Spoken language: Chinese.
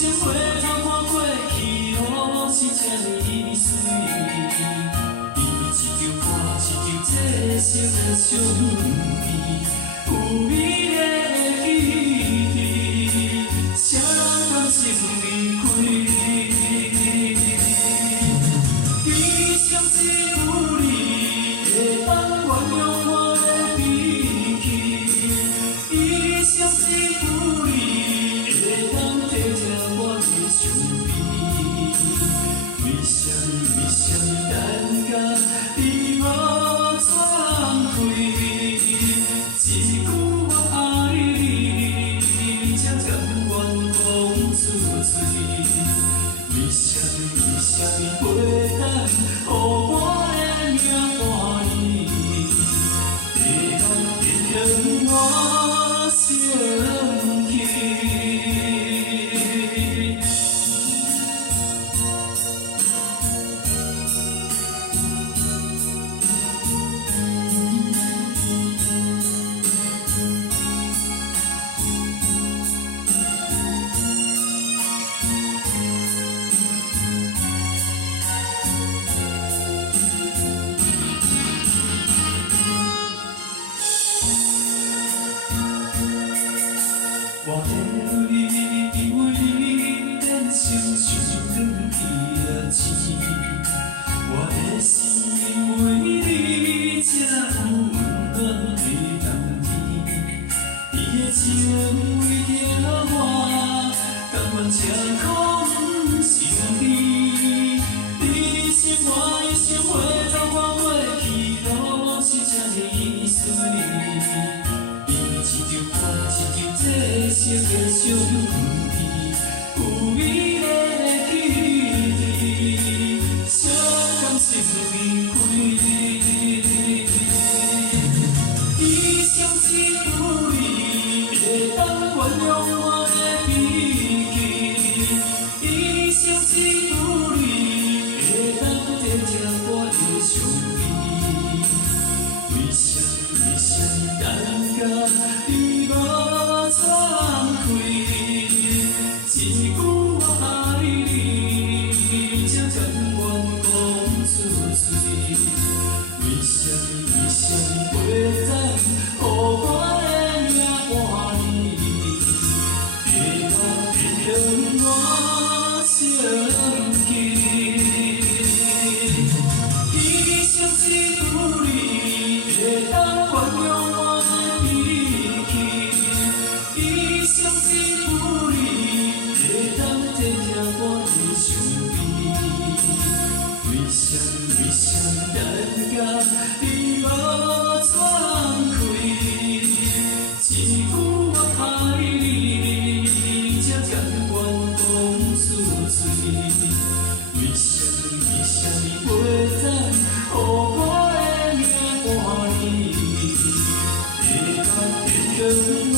生回头看过去，路是这呢水。伊一条歌，一条这色的相片，有美丽的记忆，谁人甘心离开？一生只有你会当原谅我的脾气，一生只有你会当体贴我的伤悲。为什么咱甲你无转开？一句我爱你，才甘愿讲出嘴。为什么袂当，予我的命换你？会当原谅我生气？我的为你，为你变成像断去的刺，我的心为你才有温暖的冬天。你的情为着我，甘愿吃苦不生气。你的心我一生回头看过去，路是这呢水。一条歌，一条这色的相片，有美丽的记忆，谁甘心离开？一生只有你会当原谅我的脾气，一生只有你会当体贴我的伤悲。为什么咱甲你无转开？一句我爱你，才甘愿讲出嘴。为什么袂当，予我的命换你？会当原谅我生气？一生只有你会当原谅我的脾气，一生只有你会当体贴我的伤悲。为什么咱甲你无转开？一句我爱你，才甘愿讲出嘴。为什么袂当，予我的命换你？会当原谅